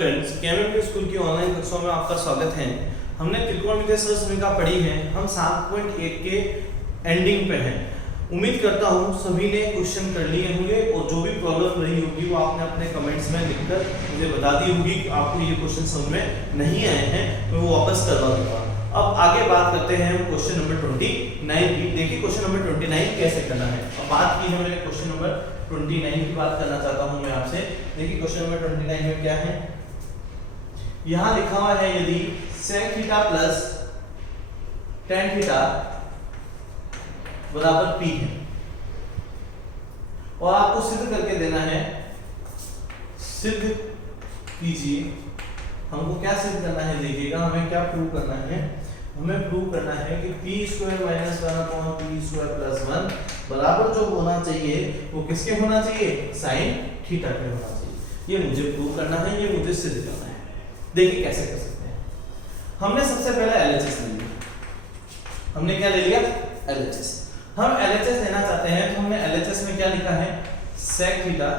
Students, chemistry school की online कक्षाओं में आपका स्वागत है। हमने त्रिकोणमितीय सरसमीकरण पढ़ी है, हम 7.1 के एंडिंग पे हैं। उम्मीद करता हूँ सभी ने क्वेश्चन कर लिए होंगे और जो भी प्रॉब्लम रही होगी वो आपने अपने कमेंट्स में लिखकर मुझे बता दी होगी कि आपको ये क्वेश्चन समझ में नहीं आए हैं, मैं वो वापस करवा दूंगा। अब आगे बात करते हैं हम क्वेश्चन नंबर 29 की। देखिए क्वेश्चन नंबर 29 कैसे करना है। अब बात की है मैंने क्वेश्चन नंबर 29 की बात करना चाहता हूं मैं आपसे। देखिए क्वेश्चन नंबर 29 में क्या है, यहां लिखा हुआ है यदि sec theta plus tan theta बराबर p है और आपको सिद्ध करके देना है, सिद्ध कीजिए। हमको क्या सिद्ध करना है, देखिएगा हमें क्या प्रूव करना है। हमें प्रूव करना है कि p² - 1/p² + 1 बराबर जो होना चाहिए वो किसके होना चाहिए, sin थीटा के होना चाहिए। ये मुझे प्रूव करना है, ये मुझे सिद्ध करना है। देखिए कैसे कर सकते हैं। हमने सबसे पहले LHS ले लिया। हमने क्या ले लिया, LHS। हम LHS लेना चाहते हैं तो हमने LHS में क्या लिखा है, sec थीटा।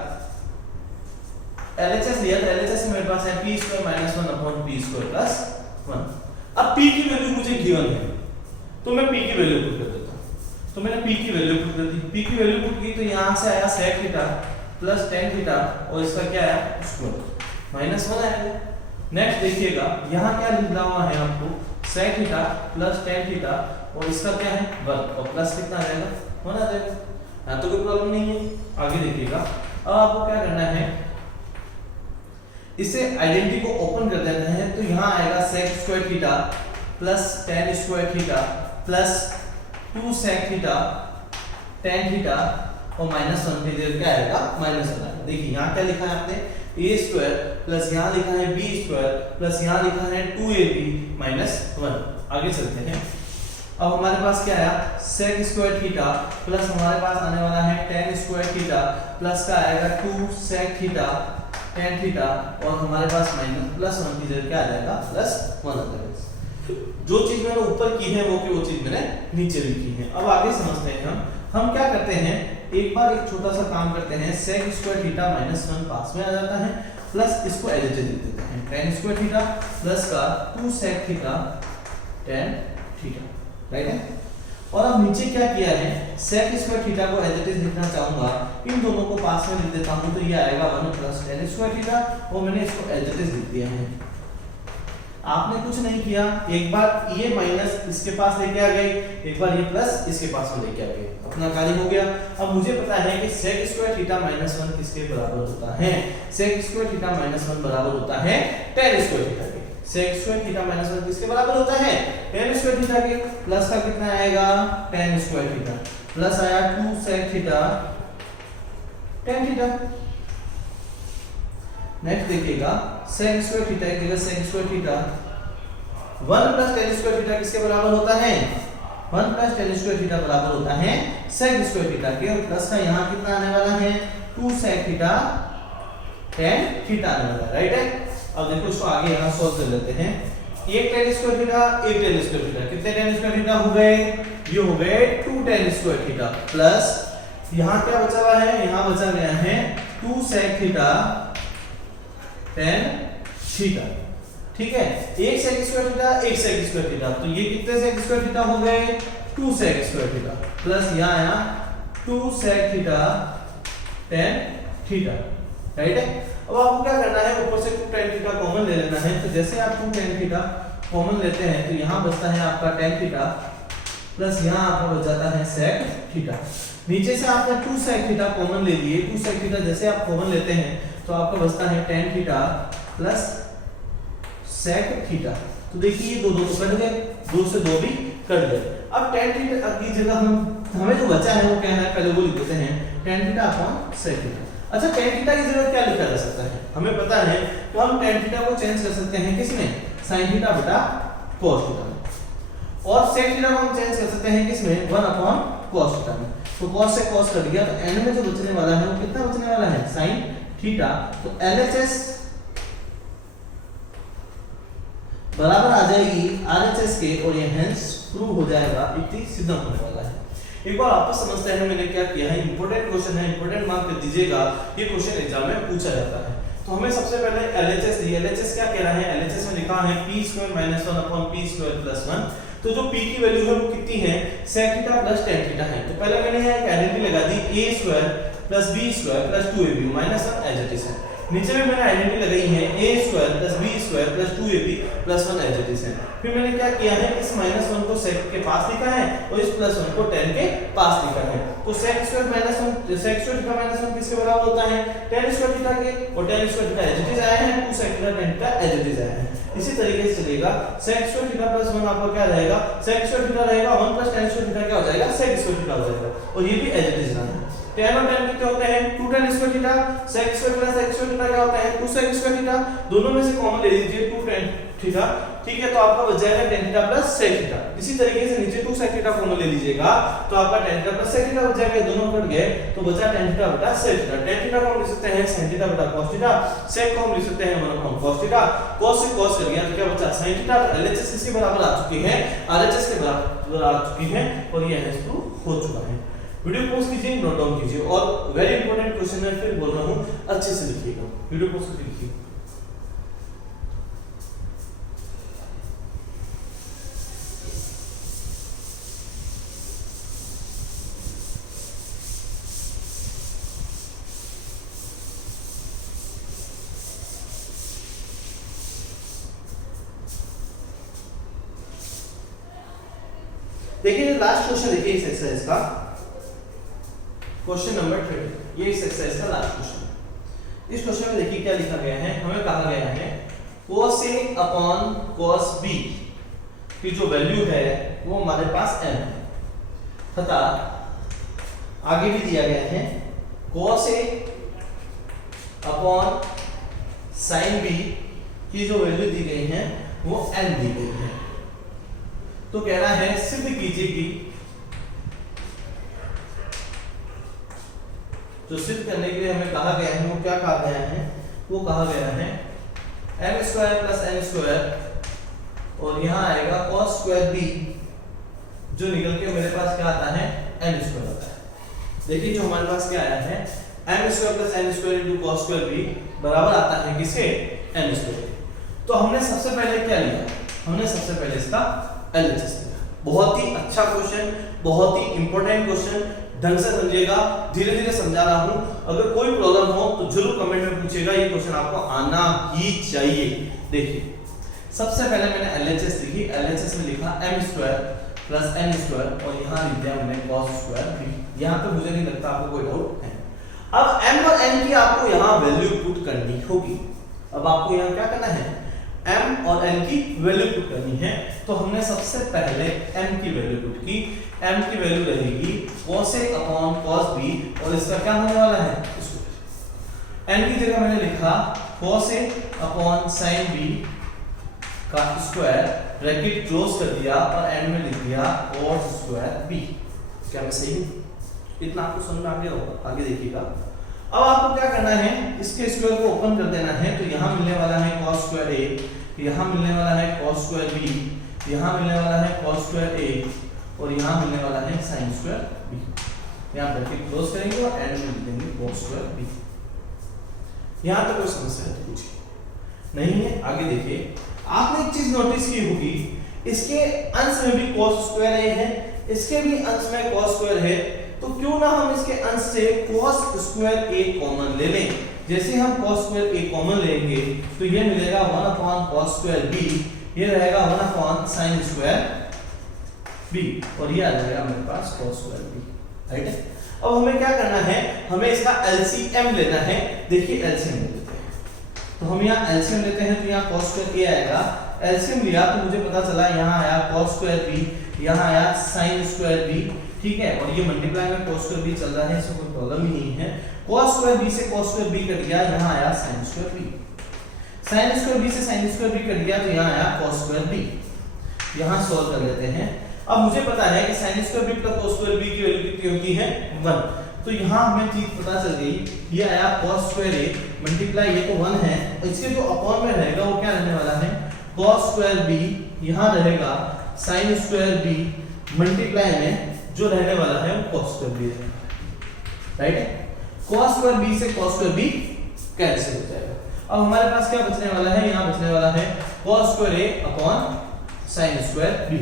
LHS लिया तो LHS में मेरे पास है p² - 1/p² + 1। अब p की वैल्यू मुझे गिवन है तो मैं p की वैल्यू पुट कर देता हूं। तो मैंने p की वैल्यू पुट कर दी। p की वैल्यू पुट की तो यहां से आया sec theta plus tan theta और इसका क्या आया, स्क्वायर -1 आएगा। नेक्स्ट देखिएगा यहां क्या लिखा हुआ है आपको, sec theta plus tan theta और इसका क्या है 1 और प्लस कितना आ जाएगा, 1 आ जाएगा। यहां तो कोई प्रॉब्लम नहीं है। आगे देखिएगा अब आपको क्या करना है, इसे आइडेंटिटी को ओपन कर देना है तो यहां आएगा sec² theta plus tan² theta plus 2 sec theta tan theta और -1 की जगह क्या आएगा, -1 आएगा। देखिए यहां क्या लिखा है आपने, a² प्लस यहां लिखा है b² प्लस यहां लिखा है 2ab - 1। आगे चलते हैं। अब हमारे पास क्या आया, sec² थीटा प्लस हमारे पास आने वाला है tan² थीटा प्लस का आएगा 2 sec थीटा tan थीटा और हमारे पास -1 की जगह क्या आ जाएगा, +1 आ जाएगा। जो चीज मैंने ऊपर की है वो चीज मैंने नीचे लिखी है। अब आगे समझते हैं हम क्या करते हैं, एक बार एक छोटा सा काम करते हैं। sec² थीटा -1 पास में आ जाता है प्लस इसको एज इट इज लिख देते हैं, tan² थीटा प्लस का 2 sec theta tan theta, right है। और अब नीचे क्या किया है, sec² थीटा को एज इट इज लिखना चाहूंगा, इन दोनों को पास में लिख देता हूं तो ये आएगा 1 + tan² थीटा और मैंने इसको एज इट इज लिख दिया है। आपने कुछ नहीं किया, एक बार ये माइनस इसके पास लेके आ गए, एक बार ये प्लस इसके पास में लेके आ गए, अपना कार्य हो गया। अब मुझे पता है कि sec² थीटा -1 किसके बराबर होता है, sec² थीटा -1 बराबर होता है tan² थीटा के। sec² थीटा -1 किसके बराबर होता है, tan² थीटा के। प्लस का कितना आएगा, tan² थीटा प्लस आया 2 sec theta tan theta. Next देखिएगा sec² थीटा की जगह sec² थीटा 1 + tan² थीटा किसके बराबर होता है, 1 + tan² थीटा बराबर होता है sec² थीटा के। और प्लस का यहां कितना आने वाला है, 2 sec थीटा tan थीटा आने वाला है, राइट है। अब देखो इसको आगे यहां सॉल्व कर लेते हैं। एक tan² थीटा, एक tan² थीटा, कितने tan² थीटा हो गए, ये हो गए 2 tan² थीटा प्लस यहां क्या बचा हुआ है, यहां बचा गया है 2 sec थीटा tan थीटा, ठीक है। एक sec² थीटा, एक sec² थीटा, तो ये कितने sec² थीटा हो गए, 2 sec² थीटा प्लस यहां आया 2 sec theta tan theta, right है। अब आपको क्या करना है, ऊपर से 2 tan थीटा कॉमन ले लेना है। तो जैसे आप 2 tan थीटा कॉमन लेते हैं तो यहां बचता है आपका tan थीटा प्लस यहां आपका बच जाता है sec थीटा। नीचे से आपने 2 sec थीटा कॉमन ले लिए, 2 sec थीटा जैसे आप कॉमन लेते हैं तो आपका बचता है tan theta plus sec theta. तो देखिए ये दो तो कट गए, 2 से 2 भी कट गए। अब tan थीटा की जगह हमें जो बचा है वो क्या है, पहले वो लिख देते हैं tan theta upon sec theta. अच्छा tan थीटा की जगह क्या लिखा जा सकता है, हमें पता है तो हम tan थीटा को चेंज कर सकते हैं किसमें, sin थीटा बटा cos थीटा में। और sec थीटा को हम चेंज कर सकते हैं किसमें, 1/cos थीटा में। तो cos से cos कट गया तो n में जो बचने वाला है वो कितना बचने वाला है, sin थीटा। तो LHS बराबर आ जाएगी RHS के और ये हेंस प्रूव हो जाएगा, इतनी सिद्ध होने वाला है। एक बार आपको समझते हैं मैंने क्या किया है, इंपॉर्टेंट क्वेश्चन है, इंपॉर्टेंट मार्क कर दीजिएगा, ये क्वेश्चन एग्जाम में पूछा जाता है। तो तो हमें सबसे पहले LHS दी, LHS क्या कह रहा है, LHS में लिखा है p square minus 1 upon p square plus 1। तो जो p की वैल्यू है वो कितनी है, sec theta plus tan theta है। तो पहले मैंने यहाँ एक आइडेंटिटी लगा दी, a square plus b square plus 2ab minus 1 as it is है। नीचे में मैंने आइडेंटिटी लगाई है a square plus b square plus 2ab plus 1 as it is है। फिर मैंने क्या किया है, इस माइनस 1 को sec के पास लिखा है और इस प्लस 1 को tan के पास लिखा है। तो sec square minus 1 sec square theta minus 1 किसके बराबर होता है, tan स्क्वायर थीटा के, और tan square theta as it is आया है, 2 sec theta tan theta as it is आया है। इसी तरीके से चलेगा, sec स्क्वायर थीटा प्लस 1 आपका क्या रहेगा, sec स्क्वायर थीटा रहेगा 1 प्लस tan स्क्वायर थीटा क्या हो जाएगा, sec स्क्वायर थीटा हो जाएगा, और ये भी एज इट इज रहना है। tan और tan कितने होते हैं, 2 tan square theta, sec square plus sec square theta क्या होता है, 2 sec स्क्वायर थीटा। दोनों में से कॉमन ले लीजिए 2 tan थीटा, ठीक है, तो आपका बच जाएगा tan theta plus sec theta. इसी तरीके से नीचे 2 sec थीटा कॉमन ले लीजिएगा तो आपका tan theta plus sec theta बच जाएगा, दोनों कट गए तो बचा tan थीटा बटा sec थीटा। tan थीटा को हम लिख सकते हैं sin थीटा बटा cos थीटा, sec को हम लिख सकते हैं 1 अपॉन cos थीटा, cos से cos कर गया तो क्या बचा sin थीटा। LHS इसके बराबर आ चुकी है, RHS के बराबर आ चुकी है, और ये है इसको हो चुका है। वीडियो पॉज कीजिए, नोट डाउन कीजिए, और वेरी इंपॉर्टेंट क्वेश्चन मैं फिर बोल रहा हूं, अच्छे से लिखिएगा, वीडियो पॉज करके लिखिए। देखिए लास्ट क्वेश्चन देखिए इस एक्सरसाइज का, क्वेश्चन नंबर 30, ये इस एक्सरसाइज का लास्ट क्वेश्चन है। इस क्वेश्चन में देखिए क्या लिखा गया है, हमें कहा गया है cos A upon cos B की जो वैल्यू है वो हमारे पास m है, तथा आगे भी दिया गया है cos A upon sin B की जो वैल्यू दी गई है वो n दी गई है। तो कहना है सिद्ध कीजिए कि, जो सिद्ध करने के लिए हमें कहा गया है वो क्या कहा गया है, वो कहा गया है m square plus n square, और यहाँ आएगा cos स्क्वायर b, जो निकल के मेरे पास क्या आता है, n स्क्वायर आता है। देखिए जो हमारे पास क्या आया है, m square plus n square into cos square b बराबर आता है किसके, n स्क्वायर। तो हमने सबसे पहले क्या लिया, हमने सबसे पहले इसका LHS लिया। बहुत ही अच्छा क्वेश्चन, बहुत ही इंपॉर्टेंट क्वेश्चन, ढंग से समझिएगा, धीरे धीरे समझा रहा हूं। अगर कोई प्रॉब्लम हो तो जरूर कमेंट में पूछिएगा, ये क्वेश्चन आपको आना ही चाहिए। देखिए सबसे पहले मैंने LHS लिखी, LHS में लिखा m square plus n square, और यहाँ लिख दिया मैंने cos स्क्वायर b। यहाँ पे मुझे नहीं लगता आपको कोई डाउट है। अब m और n की आपको यहाँ वैल्यू पुट करनी होगी। अब आपको यहाँ क्या करना है, m और n की वैल्यू पुट करनी है। तो हमने सबसे पहले m की वैल्यू पुट की, m की वैल्यू रहेगी cos A upon cos b, और इसका क्या होने वाला है, n की जगह मैंने लिखा cos A upon sin b का स्क्वायर, ब्रैकेट क्लोज कर दिया और एंड में लिख दिया cos स्क्वायर b। क्या मैं सही हूं, इतना आपको समझ में आ गया होगा। आगे देखिएगा, अब आपको क्या करना है, इसके स्क्वायर को ओपन कर देना है। तो यहाँ मिलने वाला है cos स्क्वायर a, यहाँ मिलने वाला है cos स्क्वायर b, यहाँ मिलने वाला है cos स्क्वायर a, और यहाँ मिलने वाला है sin स्क्वायर b। यहाँ ब्रैकेट क्लोज करेंगे और एंड में लिख देंगे cos स्क्वायर b। यहाँ तक कोई समस्या है तो पूछिए, नहीं है। आगे देखिए, आपने एक चीज नोटिस की होगी, इसके अंश में भी cos स्क्वायर a है, इसके भी अंश में cos स्क्वायर है, तो क्यों ना हम इसके अंश से cos स्क्वायर a कॉमन ले लें। जैसे हम cos स्क्वायर a कॉमन लेंगे तो ये मिलेगा 1 अपॉन cos स्क्वायर b, ये रहेगा 1 अपॉन sin स्क्वायर b, और ये आ जाएगा मेरे पास cos स्क्वायर b, राइट है। अब हमें क्या करना है, हमें इसका LCM लेना है। देखिए LCM लेते हैं, तो हम यहाँ LCM लेते हैं, तो यहाँ cos स्क्वायर a आएगा। LCM लिया तो मुझे पता चला यहाँ आया cos स्क्वायर b, यहाँ आया sin स्क्वायर b, ठीक है, और ये मल्टीप्लाई में cos स्क्वायर b चल रहा है, इसमें कोई प्रॉब्लम ही नहीं है। cos स्क्वायर b से cos स्क्वायर b कट गया, यहाँ आया sin square b, sin square b से sin स्क्वायर b कट गया, तो यहाँ आया cos स्क्वायर b। यहाँ सॉल्व कर लेते हैं। अब मुझे पता है कि sin square b plus cos square b की वैल्यू कितनी होती है, 1। तो यहाँ हमें चीज पता चल गई, ये आया cos स्क्वायर a मल्टीप्लाई, ये तो 1 है, और इसके जो अपॉन में रहेगा वो क्या रहने वाला है, cos स्क्वायर b, यहाँ रहेगा sin स्क्वायर b मल्टीप्लाई में जो रहने वाला है वो cos स्क्वायर b है, राइट है। cos स्क्वायर b से cos स्क्वायर b कैंसिल हो जाएगा। अब हमारे पास क्या बचने वाला है, यहाँ बचने वाला है cos square a upon sin square b।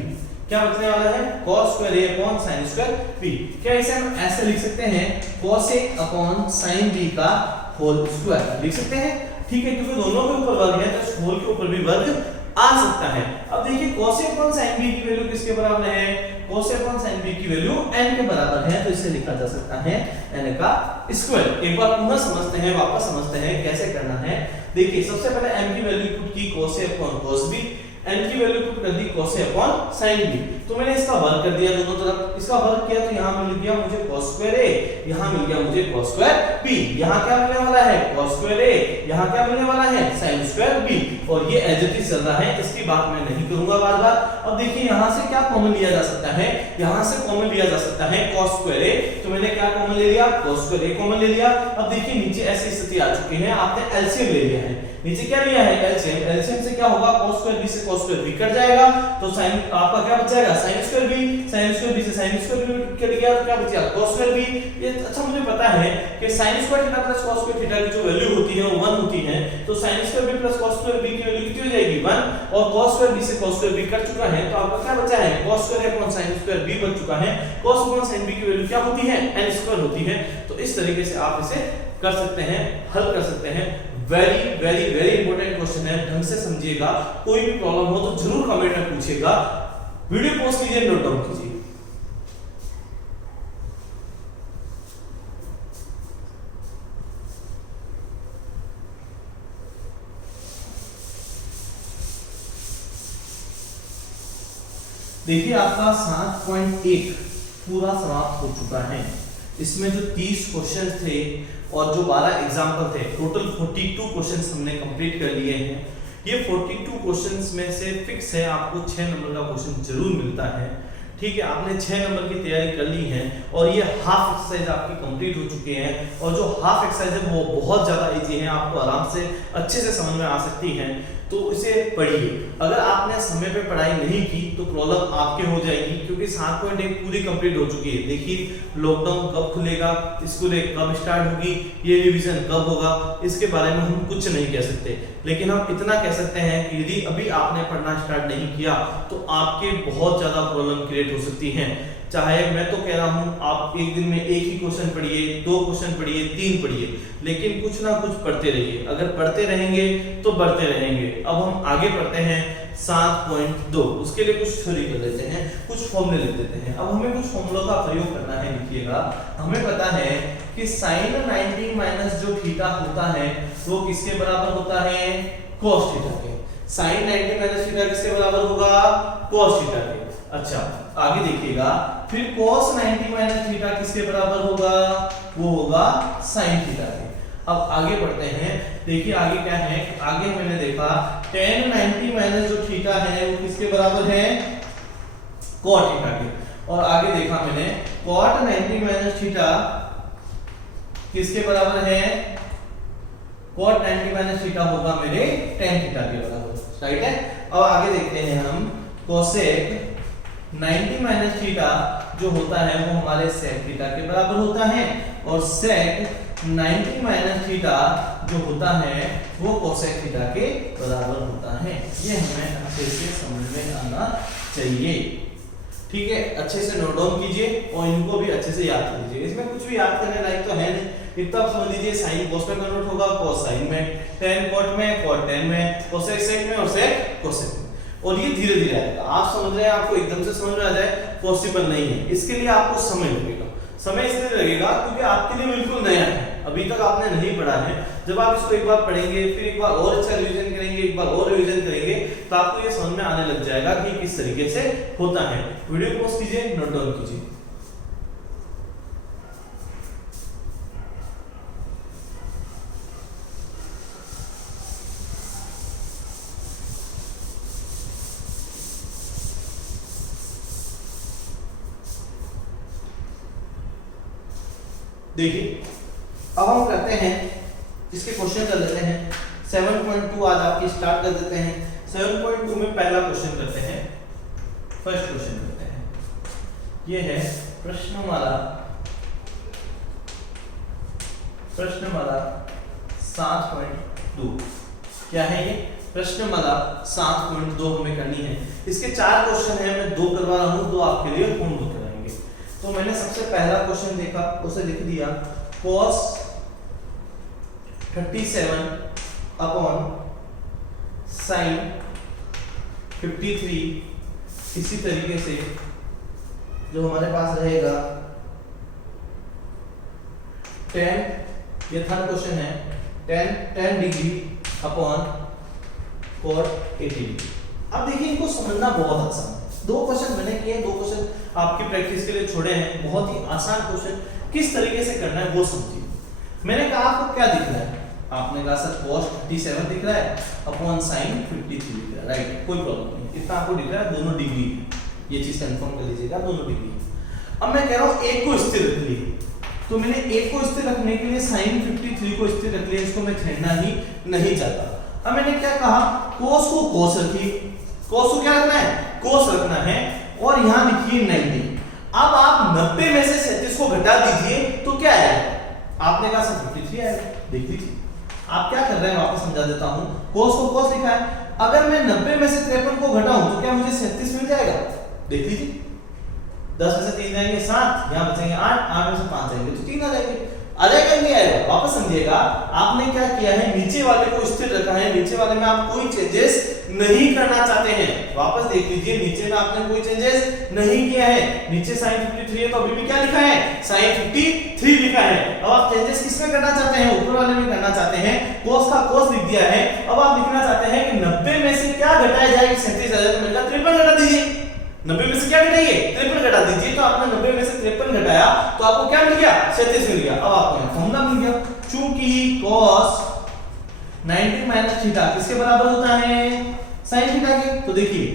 क्या बचने वाला है, cos square a upon sin square b। क्या इसे हम ऐसे लिख सकते हैं, cos a upon sin b का होल स्क्वायर लिख सकते हैं। ठीक है, क्योंकि दोनों के ऊपर वर्ग है तो होल के ऊपर भी वर्ग आ सकता है। अब देखिए cos a upon sin b की वैल्यू किसके बराबर है, cos a upon sin b की वैल्यू n के बराबर है, तो इसे लिखा जा सकता है n का स्क्वायर। एक बार पुनः समझते हैं, वापस समझते हैं कैसे करना है। देखिए सबसे पहले m की वैल्यू पुट की cos a upon cos b, n की वैल्यू पुट कर दी cos a upon sin b। तो मैंने इसका वर्ग कर दिया दोनों तरफ, इसका वर्ग किया तो यहाँ मिल गया मुझे cos स्क्वायर a, यहाँ मिल गया मुझे cos स्क्वायर b। यहाँ क्या मिलने वाला है, cos स्क्वायर a, यहाँ क्या मिलने वाला है, sin स्क्वायर b। और ये एज इट इज चल रहा है, इसकी बात मैं नहीं करूंगा बार बार। अब देखिए यहाँ से क्या कॉमन लिया जा सकता है, यहाँ से कॉमन लिया जा सकता है cos स्क्वायर a, तो मैंने क्या कॉमन ले लिया, cos स्क्वायर a कॉमन ले लिया। अब देखिए नीचे ऐसी स्थिति आ चुकी है, आपने एलसीएम ले लिया है, नीचे क्या लिया है एलसीएम, एलसीएम से क्या होगा, cos स्क्वायर b से cos स्क्वायर b कट जाएगा, तो sin आपका क्या बच जाएगा, sin square b, sin square b से sin स्क्वायर b कट गया तो क्या बचा, cos स्क्वायर b। ये अच्छा मुझे पता है कि sin square theta plus cos square theta की जो वैल्यू होती है वो 1 होती है, तो sin square b plus cos square b की वैल्यू कितनी हो जाएगी 1, और cos स्क्वायर b से cos स्क्वायर b कट चुका है, तो आपका क्या बचा है, cos square upon sin square b बच चुका है। cos अपॉन sin b की वैल्यू क्या होती है, n स्क्वायर होती है। तो इस तरीके से आप इसे कर सकते हैं, हल कर सकते हैं। Very very very important question है, ढंग से समझिएगा। कोई भी प्रॉब्लम हो तो जरूर कमेंट में पूछिएगा, वीडियो पॉज कीजिए, नोट डाउन कीजिए। देखिए आपका 7.1 पूरा समाप्त हो चुका है। इसमें जो 30 क्वेश्चन थे और जो 12 एग्जाम्पल थे, टोटल 42 क्वेश्चंस हमने कंप्लीट कर लिए हैं। ये 42 क्वेश्चंस में से फिक्स है आपको 6 नंबर का क्वेश्चन जरूर मिलता है। ठीक है, आपने 6 नंबर की तैयारी कर ली है और ये हाफ एक्सरसाइज आपकी कंप्लीट हो चुके हैं, और जो हाफ एक्सरसाइज है वो बहुत ज़्यादा इजी है, आपको आराम से अच्छे से समझ में आ सकती हैं। तो इसे पढ़िए। अगर आपने समय पे पढ़ाई नहीं की तो प्रॉब्लम आपके हो जाएगी, क्योंकि 7.1 पूरी कंप्लीट हो चुकी है। देखिए लॉकडाउन कब खुलेगा, स्कूलें कब स्टार्ट होगी, ये रिवीजन कब होगा, इसके बारे में हम कुछ नहीं कह सकते, लेकिन हम इतना कह सकते हैं कि यदि अभी आपने पढ़ना स्टार्ट नहीं किया तो आपके बहुत ज़्यादा प्रॉब्लम क्रिएट हो सकती हैं। चाहे मैं तो कह रहा हूं आप एक दिन में एक ही क्वेश्चन पढ़िए, 2 क्वेश्चन पढ़िए, 3 पढ़िए, लेकिन कुछ ना कुछ पढ़ते रहिए। अगर पढ़ते रहेंगे तो बढ़ते रहेंगे। अब हम आगे पढ़ते हैं 7.2। उसके लिए कुछ थ्योरी कर लेते हैं, कुछ फॉर्मूले लिख देते हैं। अब हमें कुछ फॉर्मूलों का प्रयोग करना है। लिखिएगा, हमें पता है कि sin 90 माइनस जो थीटा होता है वो किसके बराबर होता है, cos थीटा के। sin 90 माइनस थीटा किसके बराबर होगा, cos थीटा के। अच्छा आगे देखिएगा, फिर cos 90 माइनस थीटा किसके बराबर होगा, वो होगा sin थीटा के। अब आगे बढ़ते हैं। देखिए आगे क्या है, आगे मैंने देखा tan 90 माइनस जो थीटा है वो किसके बराबर है, cot थीटा के। और आगे देखा मैंने cot 90 माइनस थीटा किसके बराबर है, cot 90 माइनस थीटा होगा मेरे tan थीटा के बराबर, राइट है। अब आगे देखते हैं हम cosec 90 माइनस थीटा जो होता है वो हमारे sec थीटा के बराबर होता है, और sec 90 माइनस थीटा जो होता है वो cosec थीटा के बराबर होता है। ये हमें अच्छे से समझ में आना चाहिए। ठीक है, अच्छे से नोट डाउन कीजिए और इनको भी अच्छे से याद कीजिए। इसमें कुछ भी याद करने लायक तो है नहीं, इतना समझ लीजिए sin cos में कन्वर्ट होगा, cos sin में, tan cot में, cot tan में, cosec sec में और sec cosec में। और ये धीरे धीरे आएगा। आप समझ रहे हैं, आपको एकदम से समझ में आ जाए पॉसिबल नहीं है। इसके लिए आपको समय लगेगा। समय इसलिए लगेगा क्योंकि आपके लिए बिल्कुल नया है, अभी तक आपने नहीं पढ़ा है। जब आप इसको एक बार पढ़ेंगे, फिर एक बार और अच्छा रिवीजन करेंगे, एक बार और रिवीजन करेंगे, तो आपको ये समझ में आने लग जाएगा कि किस तरीके से होता है। वीडियो पॉज कीजिए, नोट डाउन कीजिए। देखिए अब हम करते हैं, इसके क्वेश्चन कर लेते हैं। 7.2 आज आपकी स्टार्ट कर देते हैं। 7.2 में पहला क्वेश्चन करते हैं, फर्स्ट क्वेश्चन करते हैं। ये है प्रश्नमाला 7.2। क्या है ये प्रश्नमाला 7.2 हमें करनी है। इसके 4 क्वेश्चन है, मैं 2 करवा रहा हूँ, 2 आपके लिए होमवर्क कराएंगे। तो मैंने सबसे पहला क्वेश्चन देखा, उसे लिख दिया cos 37 अपॉन sin 53। इसी तरीके से जो हमारे पास रहेगा 10, ये थर्ड क्वेश्चन है, 10 डिग्री अपॉन cot 80। अब देखिए इनको समझना बहुत आसान है। 2 क्वेश्चन मैंने किए, 2 क्वेश्चन आपकी प्रैक्टिस के लिए छोड़े हैं, बहुत ही आसान क्वेश्चन, किस तरीके से करना है वो समझिए। मैंने कहा आपको क्या दिख रहा है, आपने कहा सर cos 37 दिख रहा है अपॉन sin 53 दिख रहा है, राइट, कोई प्रॉब्लम नहीं, इतना आपको दिख रहा है, दोनों डिग्री है, ये चीज कंफर्म कर लीजिएगा, दोनों डिग्री है। अब मैं कह रहा हूं एक को स्थिर रख लिए, तो मैंने एक को स्थिर रखने के लिए sin 53 को स्थिर रख लिया, इसको मैं छेड़ना ही नहीं चाहता। अब मैंने क्या कहा, cos को cos रखिए, cos को क्या रखना है, cos रखना है, और यहां लिखिए 90। अब आप 90 में से 37 को घटा दीजिए तो क्या आएगा, आपने कहा सर 53 आएगा, देख लीजिए आप क्या कर रहे हैं, वापस समझा देता हूं। cos को cos लिखा है, अगर मैं 90 में से 53 को घटाऊं तो क्या मुझे 37 मिल जाएगा, देख लीजिए 10 में से 3 जाएंगे 7, यहां बचेंगे 8, 8 में से 5 जाएंगे तो 3 आ जाएंगे, आ जाएगा नहीं आएगा। वापस समझिएगा, आपने क्या किया है, नीचे वाले को स्थिर रखा है, नीचे वाले में आप कोई चेंजेस नहीं करना चाहते हैं। वापस देख लीजिए, नीचे में आपने कोई चेंजेस नहीं किया है, नीचे sin 53 है तो अभी भी क्या लिखा है, sin 53 लिखा है। अब आप चेंजेस किसमें करना चाहते हैं, ऊपर वाले में करना चाहते हैं, cos का cos लिख दिया है। अब आप लिखना चाहते हैं कि 90 में से क्या घटाया जाए, 37 आ जाए, तो मैंने कहा 53 घटा दीजिए, 90 में से क्या घटाइए, 53 घटा दीजिए। तो आपने 90 में से 53 घटाया तो आपको क्या मिल गया, 37 मिल गया। अब आपको यहां फॉर्मूला मिल गया, चूंकि cos 90 माइनस थीटा किसके बराबर होता है, sin थीटा के। तो देखिए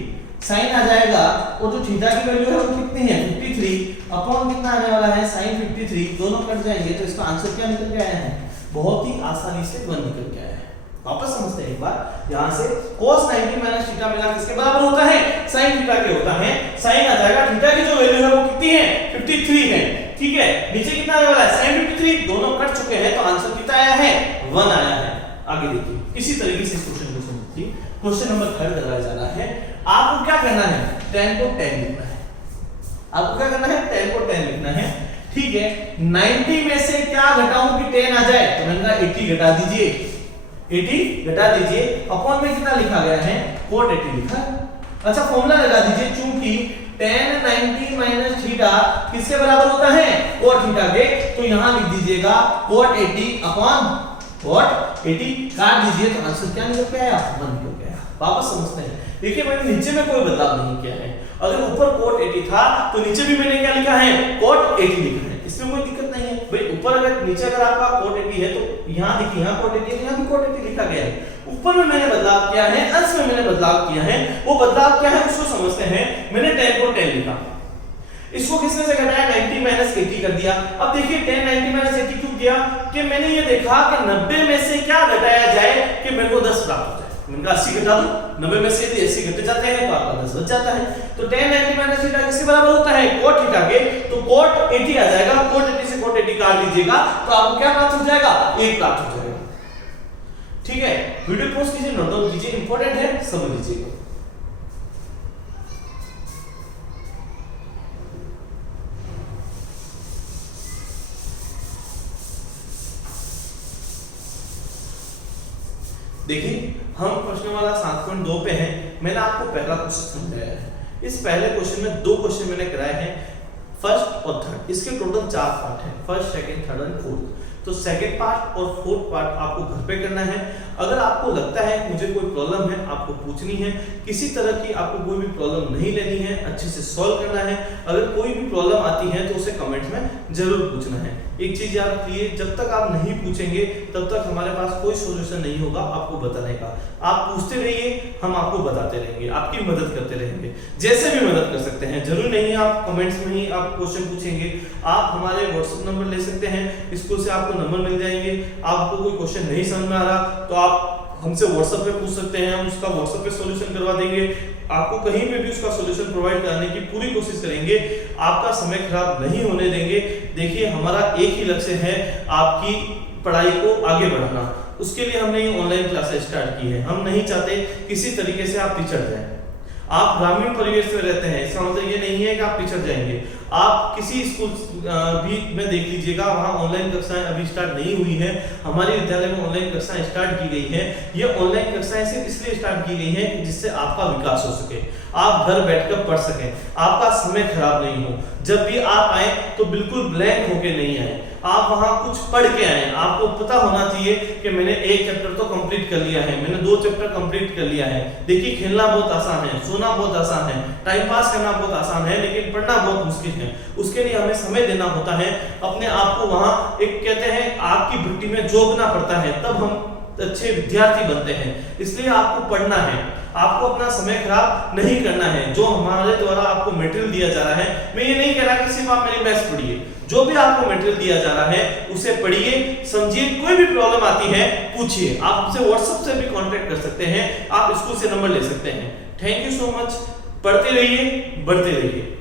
sin आ जाएगा, और जो थीटा की वैल्यू है वो कितनी है, 53 अपॉन कितना आने वाला है, sin 53, दोनों कट जाएंगे तो इसका आंसर क्या निकल के आया है, बहुत ही आसानी से 1 निकल के आया है। वापस समझते हैं एक बार, यहां से cos 90 माइनस थीटा मिला किसके बराबर होता है, sin थीटा के होता है। sin आ जाएगा, थीटा की जो वैल्यू है वो कितनी है, 53 है, ठीक है, नीचे कितना आने वाला है, sin 53, दोनों कट चुके हैं तो आंसर कितना आया है, 1 आया है। आगे देखिए, इसी तरीके से क्वेश्चन को समझिए। क्वेश्चन नंबर 3 लगाया जा रहा है, आपको क्या करना है, tan को tan लिखना है, आपको क्या करना है, tan को tan लिखना है, ठीक है। 90 में से क्या घटाऊं कि 10 आ जाए, तो मैंने कहा 80 घटा दीजिए, 80 घटा दीजिए, अपॉन में कितना लिखा गया है, cot 80 लिखा है। अच्छा फॉर्मूला लगा दीजिए, चूंकि tan 90 माइनस थीटा किसके बराबर होता है, cot थीटा के, तो यहां लिख दीजिएगा cot 80 अपॉन cot 80, काट दीजिए तो आंसर क्या निकल के आया, 1 निकल के आया। वापस समझते हैं, देखिए मैंने नीचे में कोई बदलाव नहीं किया है, अगर ऊपर cot 80 था तो नीचे भी मैंने क्या लिखा है, cot 80 लिखा है, इसमें कोई दिक्कत नहीं है भाई। ऊपर अगर नीचे अगर आपका cot 80 है तो यहां देखिए, यहां cot 80 है, यहां भी cot 80 लिखा गया है। ऊपर में मैंने बदलाव किया है, अंश में मैंने बदलाव किया है, वो बदलाव क्या है उसको समझते हैं। मैंने tan को tan लिखा, इसको किसने से घटाया, 90 माइनस 80 कर दिया। अब देखिए tan 90 माइनस 80 क्यों किया, कि मैंने ये देखा कि 90 में से क्या घटाया जाए कि मेरे को 10 प्राप्त हो जाए। मैंने कहा 80 घटा दो, 90 में से यदि 80 घट जाते हैं तो आपका 10 बच जाता है। तो tan 90 माइनस थीटा किसके बराबर होता है, cot थीटा के, तो cot 80 आ जाएगा, cot 80 से cot 80 काट लीजिएगा तो आपको क्या प्राप्त हो जाएगा, 1 प्राप्त हो जाएगा। ठीक है, वीडियो पॉज कीजिए, नोट डाउन कीजिए, इंपॉर्टेंट है, समझ लीजिएगा। देखिए हम प्रश्न वाला 7.2 पे हैं। मैंने आपको पहला क्वेश्चन समझाया है। इस पहले क्वेश्चन में 2 क्वेश्चन मैंने कराए हैं, फर्स्ट और थर्ड। इसके टोटल 4 पार्ट हैं, first, second, third and fourth. तो सेकंड पार्ट और फोर्थ पार्ट आपको घर पे करना है। अगर आपको लगता है मुझे कोई प्रॉब्लम है, आपको पूछनी है, किसी तरह की आपको कोई भी प्रॉब्लम नहीं लेनी है, अच्छे से सॉल्व करना है। अगर कोई भी प्रॉब्लम आती है तो उसे कमेंट में जरूर पूछना है। एक चीज याद रखिए, जब तक आप नहीं पूछेंगे तब तक हमारे पास कोई सॉल्यूशन नहीं होगा आपको बताने का। आप पूछते रहिए, हम आपको बताते रहेंगे, आपकी मदद करते रहेंगे, जैसे भी मदद कर सकते हैं। जरूर नहीं आप कमेंट्स में ही आप क्वेश्चन पूछेंगे, आप हमारे व्हाट्सएप नंबर ले सकते हैं, स्कूल से आपको नंबर मिल जाएंगे। आपको कोई क्वेश्चन नहीं समझ में आ रहा तो आप हमसे व्हाट्सएप पे पूछ सकते हैं, हम उसका व्हाट्सएप पे सॉल्यूशन करवा देंगे। आपको कहीं पे भी उसका सॉल्यूशन प्रोवाइड कराने की पूरी कोशिश करेंगे, आपका समय खराब नहीं होने देंगे। देखिए हमारा एक ही लक्ष्य है, आपकी पढ़ाई को आगे बढ़ाना। उसके लिए हमने ये ऑनलाइन क्लासेस स्टार्ट की है। हम नहीं चाहते किसी तरीके से आप पिछड़ जाएं। आप ग्रामीण परिवेश में रहते हैं, इसका मतलब ये नहीं है कि आप पिछड़ जाएंगे। आप किसी स्कूल भी में देख लीजिएगा, वहाँ ऑनलाइन कक्षाएं अभी स्टार्ट नहीं हुई है। हमारे विद्यालय में ऑनलाइन कक्षाएं स्टार्ट की गई है। ये ऑनलाइन कक्षाएं सिर्फ इसलिए स्टार्ट की गई है जिससे आपका विकास हो सके, आप घर बैठकर पढ़ सकें, आपका समय खराब नहीं हो। जब भी आप आए तो बिल्कुल ब्लैंक होके नहीं आए, आप वहां कुछ पढ़ के आए। आपको पता होना चाहिए कि मैंने एक चैप्टर तो कंप्लीट कर लिया है, मैंने 2 चैप्टर कंप्लीट कर लिया है। देखिए, खेलना बहुत आसान है, सोना बहुत आसान है, टाइम पास करना बहुत आसान है, लेकिन पढ़ना बहुत मुश्किल है। उसके लिए हमें समय देना होता है, अपने आप को वहां एक कहते हैं आग की भट्टी में झोंकना पड़ता है, तब हम अच्छे विद्यार्थी बनते हैं। इसलिए आपको पढ़ना है, आपको अपना समय खराब नहीं करना है। जो हमारे द्वारा आपको मटेरियल दिया जा रहा है, मैं ये नहीं कह रहा कि सिर्फ आप मेरी मैथ्स पढ़िए, जो भी आपको मटेरियल दिया जा रहा है उसे पढ़िए, समझिए। कोई भी प्रॉब्लम आती है पूछिए, आप हमसे व्हाट्सएप से भी कांटेक्ट कर सकते हैं, आप स्कूल से नंबर ले सकते हैं। Thank you so much. पढ़ते रहिए, बढ़ते रहिए।